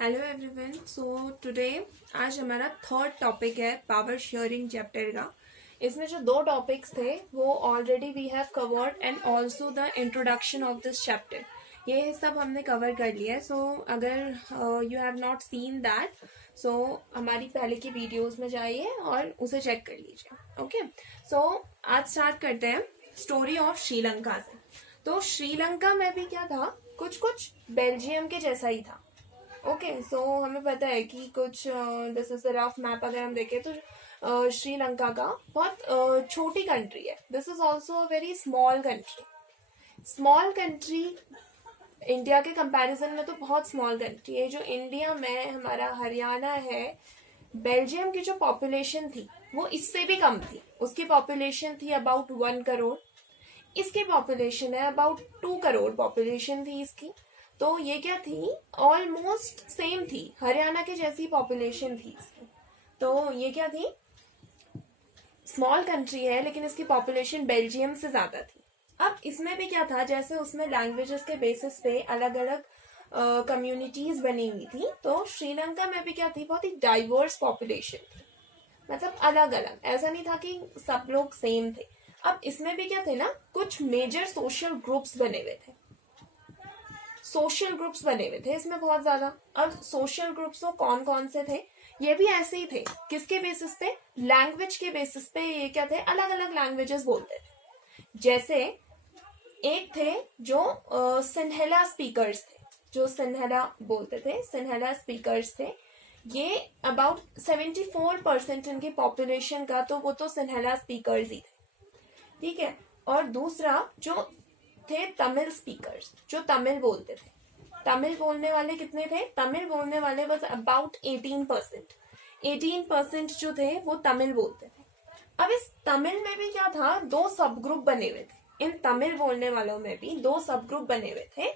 Hello everyone. सो today आज हमारा third topic है पावर शेयरिंग चैप्टर का। इसमें जो दो टॉपिक्स थे वो already we have covered and also the introduction of this chapter. ये सब हमने कवर कर लिया है। सो अगर you have not seen that so हमारी पहले की वीडियोस में जाइए और उसे चेक कर लीजिए। ओके, सो आज स्टार्ट करते हैं स्टोरी ऑफ श्रीलंका से। तो श्रीलंका में भी क्या था, कुछ कुछ बेल्जियम के जैसा ही था। ओके, सो हमें पता है कि कुछ दिस इज रफ मैप अगर हम देखें तो श्रीलंका का बहुत छोटी कंट्री है। This is also a very small country. Small country India के कंपैरिजन में तो बहुत स्मॉल कंट्री है। जो इंडिया में हमारा हरियाणा है, बेल्जियम की जो पॉपुलेशन थी वो इससे भी कम थी। उसकी पॉपुलेशन थी अबाउट 1 करोड़, इसकी पॉपुलेशन है अबाउट 2 करोड़ पॉपुलेशन थी इसकी। तो ये क्या थी, ऑलमोस्ट सेम थी, हरियाणा के जैसी पॉपुलेशन थी इसकी। तो ये क्या थी, स्मॉल कंट्री है लेकिन इसकी पॉपुलेशन बेल्जियम से ज्यादा थी। अब इसमें भी क्या था, जैसे उसमें लैंग्वेजेस के बेसिस पे अलग अलग कम्युनिटीज बनी हुई थी, तो श्रीलंका में भी क्या थी, बहुत ही डाइवर्स पॉपुलेशन थी। मतलब अलग अलग, ऐसा नहीं था कि सब लोग सेम थे। अब इसमें भी क्या थे ना, कुछ मेजर सोशल ग्रुप्स बने हुए थे। सोशल ग्रुप्स बने हुए थे इसमें बहुत ज्यादा। अब सोशल ग्रुप्स तो कौन कौन से थे, ये भी ऐसे ही थे। किसके बेसिस पे, लैंग्वेज के बेसिस पे। ये क्या थे, अलग अलग लैंग्वेजेस बोलते थे। जैसे एक थे जो सिन्हेला स्पीकर्स थे, जो सिन्हेला बोलते थे, सिन्हेला स्पीकर्स थे। ये अबाउट 74% इनकी पॉपुलेशन का, तो वो तो सिन्हेला स्पीकर्स ही थे। ठीक है। और दूसरा जो थे तमिल स्पीकर्स, जो तमिल बोलते थे। तमिल बोलने वाले कितने थे, तमिल बोलने वाले बस अबाउट 18%। 18% जो थे वो तमिल बोलते थे। अब इस तमिल में भी क्या था, दो सब ग्रुप बने हुए थे। इन तमिल बोलने वालों में भी दो सब ग्रुप बने हुए थे।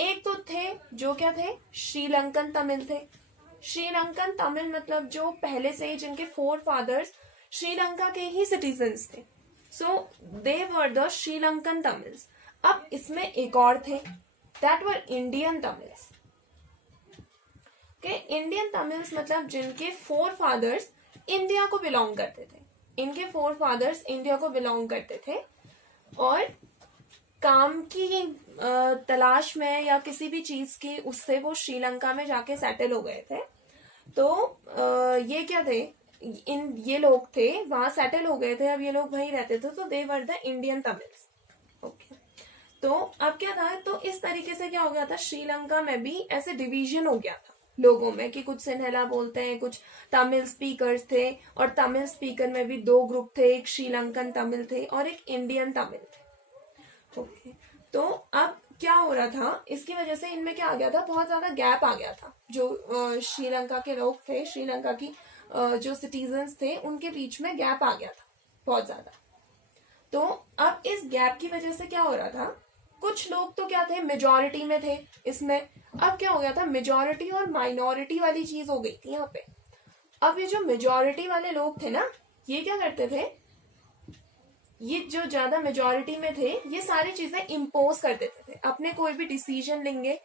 एक तो थे जो क्या थे, श्रीलंकन तमिल थे। श्रीलंकन तमिल मतलब जो पहले से जिनके फोर फादर्स श्रीलंका के ही सिटीजन्स थे। सो दे वर द श्रीलंकन तमिल्स। अब इसमें एक और थे, दैट वर इंडियन तमिल्स। के इंडियन तमिल्स मतलब जिनके फोर फादर्स इंडिया को बिलोंग करते थे। इनके फोर फादर्स इंडिया को बिलोंग करते थे और काम की तलाश में या किसी भी चीज की, उससे वो श्रीलंका में जाके सेटल हो गए थे। तो ये क्या थे, ये लोग थे, वहां सेटल हो गए थे, अब ये लोग वहीं रहते थे, तो they were the Indian Tamils. Okay, तो अब क्या था, तो इस तरीके से क्या हो गया था, श्रीलंका में भी ऐसे डिवीजन हो गया था लोगों में कि कुछ सिन्हेला बोलते हैं, कुछ तमिल स्पीकर्स थे। और तमिल स्पीकर में भी दो ग्रुप थे, एक श्रीलंकन तमिल थे और एक इंडियन तमिल थे। ओके, तो अब क्या हो रहा था, इसकी वजह से इनमें क्या आ गया था, बहुत ज्यादा गैप आ गया था। जो श्रीलंका के लोग थे, श्रीलंका की जो सिटीजन्स थे, उनके बीच में गैप आ गया था बहुत ज्यादा। तो अब इस गैप की वजह से क्या हो रहा था, कुछ लोग तो क्या थे, मेजॉरिटी में थे इसमें। अब क्या हो गया था, मेजॉरिटी और माइनॉरिटी वाली चीज हो गई थी यहाँ पे। अब ये जो मेजॉरिटी वाले लोग थे ना, ये क्या करते थे, ये जो ज्यादा मेजॉरिटी में थे, ये सारी चीजें इम्पोज कर देते थे। अपने कोई भी डिसीजन लेंगे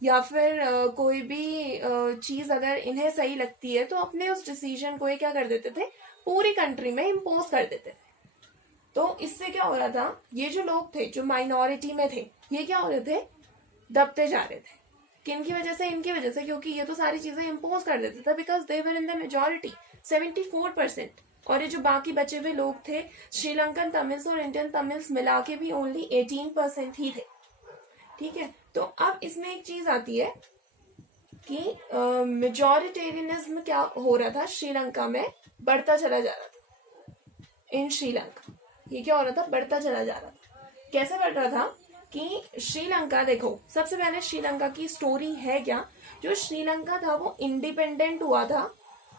या फिर कोई भी चीज अगर इन्हें सही लगती है, तो अपने उस डिसीजन को ये क्या कर देते थे, पूरी कंट्री में इम्पोज कर देते थे। तो इससे क्या हो रहा था, ये जो लोग थे जो माइनॉरिटी में थे, ये क्या हो रहे थे, दबते जा रहे थे। किन की वजह से, इनकी वजह से, क्योंकि ये तो सारी चीजें इम्पोज कर देते थे, because they were in the majority 74%। और ये जो बाकी बचे हुए लोग थे, श्रीलंकन तमिल्स और इंडियन तमिल्स मिला के भी ओनली 18% ही थे। ठीक है। तो अब इसमें एक चीज आती है कि मेजॉरिटेरियनिज्म क्या हो रहा था, श्रीलंका में बढ़ता चला जा रहा था। इन श्रीलंका ये क्या हो रहा था, बढ़ता चला जा रहा था। कैसे बढ़ रहा था कि श्रीलंका, देखो सबसे पहले श्रीलंका की स्टोरी है क्या, जो श्रीलंका था वो इंडिपेंडेंट हुआ था।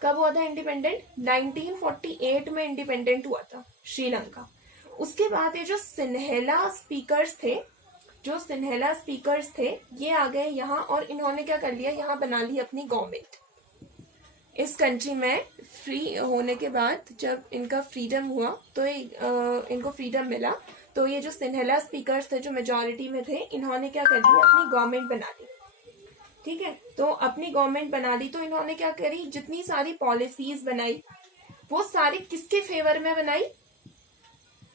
कब हुआ था इंडिपेंडेंट, 1948 में इंडिपेंडेंट हुआ था श्रीलंका। उसके बाद ये जो सिन्हेला स्पीकर्स थे, जो सिन्हेला स्पीकर्स थे, ये आ गए यहाँ और इन्होंने क्या कर लिया, यहाँ बना ली अपनी गवर्नमेंट। इस कंट्री में फ्री होने के बाद जब इनका फ्रीडम हुआ, तो इनको फ्रीडम मिला, तो ये जो सिन्हेला स्पीकर्स थे जो मेजॉरिटी में थे, इन्होंने क्या कर दिया, अपनी गवर्नमेंट बना ली। ठीक है, तो अपनी गवर्नमेंट बना ली, तो इन्होंने क्या करी, जितनी सारी पॉलिसीज बनाई वो सारी किसके फेवर में बनाई,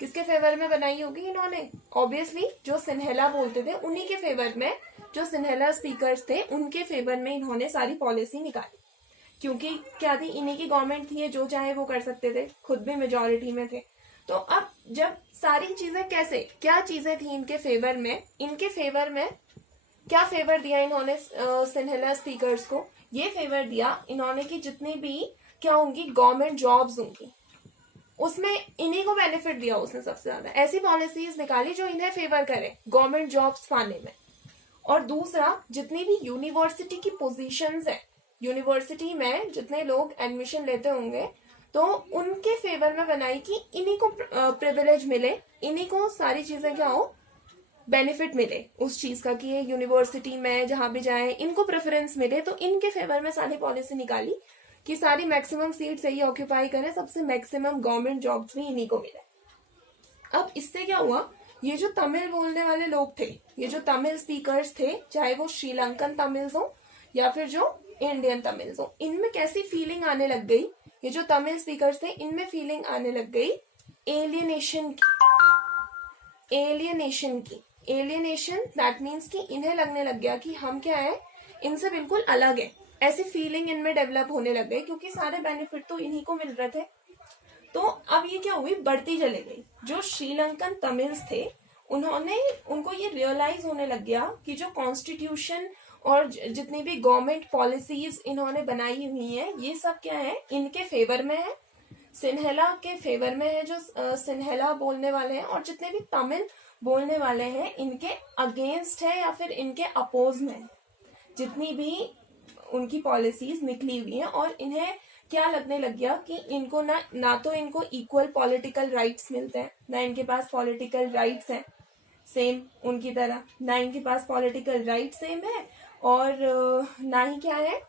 किसके फेवर में बनाई होगी इन्होंने, ऑब्वियसली जो सिन्हेला बोलते थे उन्हीं के फेवर में, जो सिन्हेला स्पीकर्स थे उनके फेवर में इन्होंने सारी पॉलिसी निकाली, क्योंकि क्या थी, इन्हीं की गवर्नमेंट थी, जो चाहे वो कर सकते थे, खुद भी मेजोरिटी में थे। तो अब जब सारी चीजें कैसे, क्या चीजें थी इनके फेवर में, इनके फेवर में क्या फेवर दिया इन्होंने सिन्हेला स्पीकर्स को, ये फेवर दिया इन्होंने कि जितनी भी क्या होंगी गवर्नमेंट जॉब्स होंगी उसमें इन्हीं को बेनिफिट दिया उसने सबसे ज्यादा, ऐसी पॉलिसीज निकाली जो इन्हें फेवर करे गवर्नमेंट जॉब्स पाने में। और दूसरा, जितनी भी यूनिवर्सिटी की पोजीशंस है, यूनिवर्सिटी में जितने लोग एडमिशन लेते होंगे तो उनके फेवर में बनाई कि इन्हीं को प्रिविलेज मिले, इन्हीं को सारी चीजें क्या हो, बेनिफिट मिले उस चीज का, कि ये यूनिवर्सिटी में जहां भी जाए इनको प्रेफरेंस मिले, तो इनके फेवर में सारी पॉलिसी निकाली कि सारी मैक्सिमम सीट्स यही ऑक्यूपाई करें, सबसे मैक्सिमम गवर्नमेंट जॉब्स भी इन्हीं को मिले। अब इससे क्या हुआ, ये जो तमिल बोलने वाले लोग थे, ये जो तमिल स्पीकर्स थे, चाहे वो श्रीलंकन तमिल्स हो या फिर जो इंडियन तमिल्स हो, इनमें कैसी फीलिंग आने लग गई, ये जो तमिल स्पीकर्स थे इनमें फीलिंग आने लग गई एलियनेशन की, एलियनेशन दैट मीन्स कि इन्हें लगने लग गया कि हम क्या है, इनसे बिल्कुल अलग है, ऐसी फीलिंग इनमें डेवलप होने लग गई, क्योंकि सारे बेनिफिट तो इन्हीं को मिल रहे थे। तो अब ये क्या हुई, बढ़ती चली गई। जो श्रीलंकन तमिल्स थे उनको ये रियलाइज होने लग गया कि जो कॉन्स्टिट्यूशन और जितनी भी गवर्नमेंट पॉलिसीज इन्होंने बनाई हुई है, ये सब क्या है, इनके फेवर में है, सिन्हेला के फेवर में है, जो सिन्हेला बोलने वाले हैं, और जितने भी तमिल बोलने वाले हैं इनके अगेंस्ट है या फिर इनके अपोज में है जितनी भी उनकी पॉलिसीज निकली हुई हैं। और इन्हें क्या लगने लग गया कि इनको ना तो इनको इक्वल पॉलिटिकल राइट्स मिलते हैं, ना इनके पास पॉलिटिकल राइट्स हैं सेम उनकी तरह, ना इनके पास पॉलिटिकल राइट सेम है, और ना ही क्या है,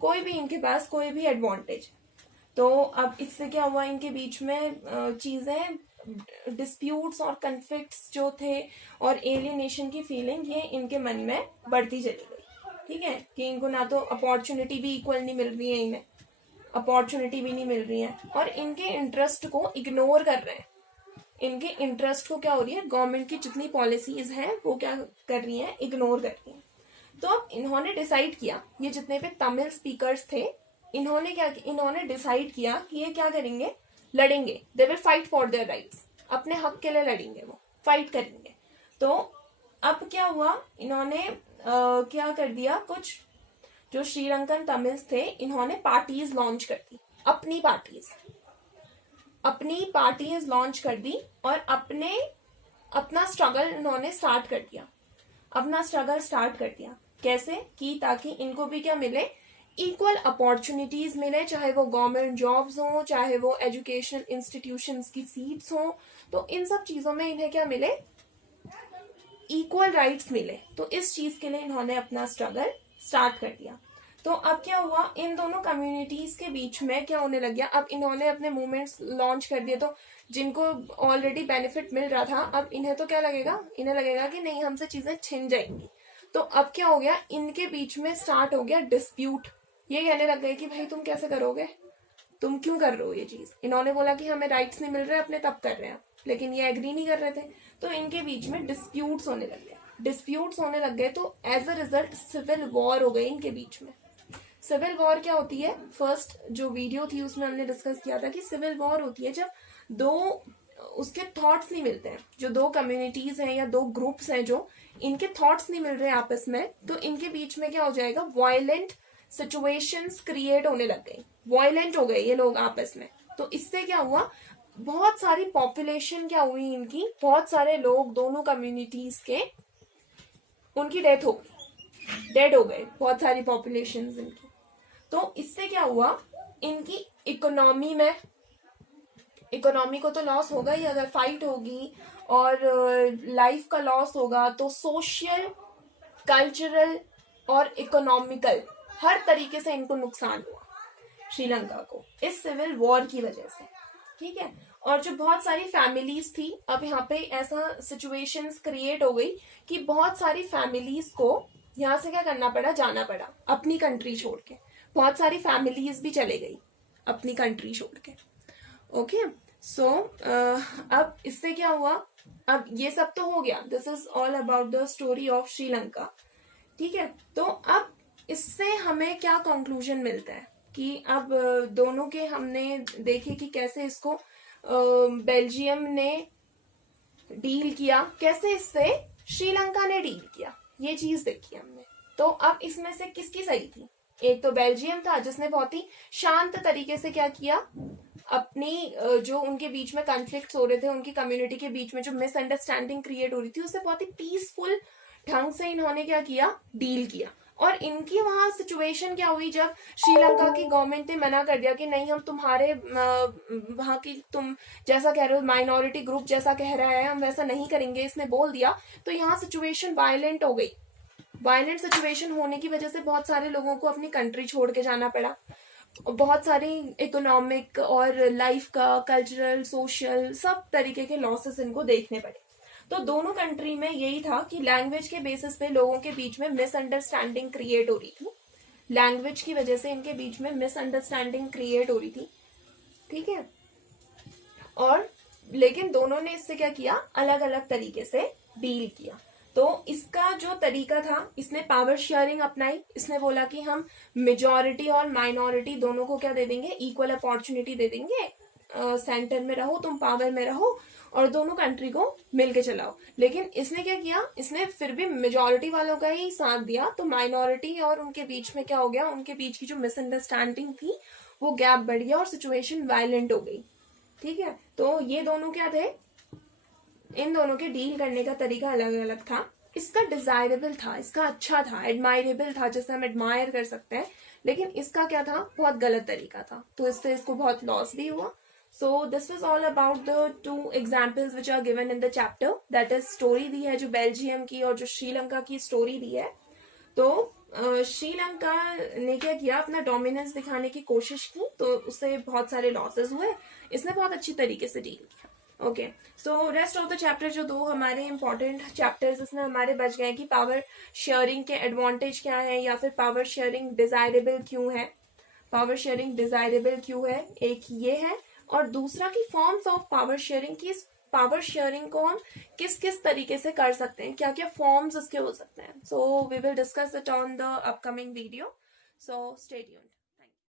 कोई भी इनके पास कोई भी एडवांटेज। तो अब इससे क्या हुआ, इनके बीच में चीजें, डिस्प्यूट्स और कन्फ्लिक्ट्स जो थे और एलियनेशन की फीलिंग, ये इनके मन में बढ़ती चली गई। ठीक है, कि इनको ना तो अपॉर्चुनिटी भी इक्वल नहीं मिल रही है, इन्हें अपॉर्चुनिटी भी नहीं मिल रही है, और इनके इंटरेस्ट को इग्नोर कर रहे हैं, इनके इंटरेस्ट को क्या हो रही है, गवर्नमेंट की जितनी पॉलिसीज हैं वो क्या कर रही हैं, इग्नोर कर रही हैं। तो अब इन्होंने डिसाइड किया, ये जितने भी तमिल स्पीकर्स थे इन्होंने क्या किया, इन्होंने डिसाइड किया कि ये क्या करेंगे, लड़ेंगे, they will fight for their rights, अपने हक के लिए लड़ेंगे, वो फाइट करेंगे। तो अब क्या हुआ, इन्होंने क्या कर दिया, कुछ जो श्रीलंकन तमिल्स थे इन्होंने पार्टीज लॉन्च कर दी, अपनी पार्टीज लॉन्च कर दी, और अपना स्ट्रगल इन्होंने स्टार्ट कर दिया, अपना स्ट्रगल स्टार्ट कर दिया। कैसे कि ताकि इनको भी क्या मिले, इक्वल अपॉर्चुनिटीज मिले, चाहे वो गवर्नमेंट जॉब्स हो, चाहे वो एजुकेशनल इंस्टीट्यूशंस की सीट्स हो, तो इन सब चीजों में इन्हें क्या मिले, इक्वल राइट्स मिले। तो इस चीज के लिए इन्होंने अपना स्ट्रगल स्टार्ट कर दिया। तो अब क्या हुआ, इन दोनों कम्युनिटीज के बीच में क्या होने लग गया, अब इन्होंने अपने मूवमेंट्स लॉन्च कर दिए, तो जिनको ऑलरेडी बेनिफिट मिल रहा था, अब इन्हें तो क्या लगेगा, इन्हें लगेगा कि नहीं, हमसे चीजें छिन जाएंगी। तो अब क्या हो गया, इनके बीच में स्टार्ट हो गया डिस्प्यूट। ये कहने लग गए कि भाई तुम कैसे करोगे, तुम क्यों कर रहे हो ये चीज। इन्होंने बोला कि हमें राइट्स नहीं मिल रहे, अपने तब कर रहे हैं, लेकिन ये एग्री नहीं कर रहे थे। तो इनके बीच में डिस्प्यूट्स होने लग गए, तो as a result civil war हो गई इनके बीच में। सिविल वॉर क्या होती है, फर्स्ट जो वीडियो थी उसमें हमने डिस्कस किया था कि सिविल वॉर होती है जब दो उसके थॉट्स नहीं मिलते हैं, जो दो कम्युनिटीज हैं या दो ग्रुप्स हैं, जो इनके थॉट्स नहीं मिल रहे आपस में, तो इनके बीच में क्या हो जाएगा, वायलेंट सिचुएशंस क्रिएट होने लग गई, वायलेंट हो गए ये लोग आपस में। तो इससे क्या हुआ, बहुत सारी पॉपुलेशन क्या हुई इनकी, बहुत सारे लोग दोनों कम्युनिटीज के, उनकी डेड हो गए बहुत सारी पॉपुलेशन इनकी। तो इससे क्या हुआ, इनकी इकोनॉमी को तो लॉस होगा ही, अगर फाइट होगी और लाइफ का लॉस होगा, तो सोशल, कल्चरल और इकोनॉमिकल हर तरीके से इनको नुकसान हुआ श्रीलंका को इस सिविल वॉर की वजह से। ठीक है, और जो बहुत सारी फैमिलीज थी, अब यहाँ पे ऐसा सिचुएशंस क्रिएट हो गई कि बहुत सारी फैमिलीज को यहाँ से क्या करना पड़ा, जाना पड़ा अपनी कंट्री छोड़ के, बहुत सारी फैमिलीज भी चले गई अपनी कंट्री छोड़ के। ओके सो अब इससे क्या हुआ, अब ये सब तो हो गया, this is all about the story of Sri Lanka. ठीक है, तो अब इससे हमें क्या कंक्लूजन मिलता है कि अब दोनों के हमने देखे कि कैसे इसको बेल्जियम ने डील किया, कैसे इससे श्रीलंका ने डील किया, ये चीज देखी हमने। तो अब इसमें से किसकी सही थी, एक तो बेल्जियम था जिसने बहुत ही शांत तरीके से क्या किया, अपनी जो उनके बीच में कॉन्फ्लिक्ट्स हो रहे थे, उनकी कम्युनिटी के बीच में जो मिसअंडरस्टैंडिंग क्रिएट हो रही थी, उससे बहुत ही पीसफुल ढंग से इन्होंने क्या किया, डील किया। और इनकी वहां सिचुएशन क्या हुई, जब श्रीलंका की गवर्नमेंट ने मना कर दिया कि नहीं, हम तुम्हारे वहां की, तुम जैसा कह रहे हो माइनॉरिटी ग्रुप जैसा कह रहा है, हम वैसा नहीं करेंगे, इसने बोल दिया, तो यहाँ सिचुएशन वायलेंट हो गई। वायलेंट सिचुएशन होने की वजह से बहुत सारे लोगों को अपनी कंट्री छोड़ के जाना पड़ा, बहुत सारी इकोनॉमिक और लाइफ का, कल्चरल, सोशल, सब तरीके के लॉसेस इनको देखने पड़े। तो दोनों कंट्री में यही था कि लैंग्वेज के बेसिस पे लोगों के बीच में मिसअंडरस्टैंडिंग क्रिएट हो रही थी, लैंग्वेज की वजह से इनके बीच में मिसअंडरस्टैंडिंग क्रिएट हो रही थी। ठीक है, और लेकिन दोनों ने इससे क्या किया, अलग अलग तरीके से डील किया। तो इसका जो तरीका था, इसने पावर शेयरिंग अपनाई, इसने बोला कि हम मेजॉरिटी और माइनॉरिटी दोनों को क्या दे देंगे, इक्वल अपॉर्चुनिटी दे देंगे, सेंटर में रहो, तुम पावर में रहो और दोनों कंट्री को मिलके चलाओ। लेकिन इसने क्या किया, इसने फिर भी मेजॉरिटी वालों का ही साथ दिया, तो माइनॉरिटी और उनके बीच में क्या हो गया, उनके बीच की जो मिसअंडरस्टैंडिंग थी वो गैप बढ़ गया और सिचुएशन वायलेंट हो गई। ठीक है, तो ये दोनों क्या थे, इन दोनों के डील करने का तरीका अलग अलग था। इसका डिजायरेबल था, इसका अच्छा था, एडमायरेबल था, जैसे हम एडमायर कर सकते हैं, लेकिन इसका क्या था, बहुत गलत तरीका था, तो इससे इसको बहुत लॉस भी हुआ। So this was all about the two examples which are given in the chapter, that is story दी है जो बेल्जियम की और जो श्रीलंका की स्टोरी दी है। तो श्रीलंका ने क्या किया, अपना डोमिनेंस दिखाने की कोशिश की, तो उससे बहुत सारे लॉसेस हुए, इसने बहुत अच्छी तरीके से डील किया। Okay, so rest of the chapter, जो दो हमारे इंपॉर्टेंट चैप्टर्स इसमें हमारे बच गए कि पावर शेयरिंग के एडवांटेज क्या है, या फिर पावर शेयरिंग डिजायरेबल क्यों है, पावर शेयरिंग डिजायरेबल क्यों है, एक ये है, और दूसरा की फॉर्म्स ऑफ पावर शेयरिंग की, पावर शेयरिंग को हम किस किस तरीके से कर सकते हैं, क्या क्या फॉर्म्स इसके हो सकते हैं। So we will discuss it on the upcoming video, so stay tuned.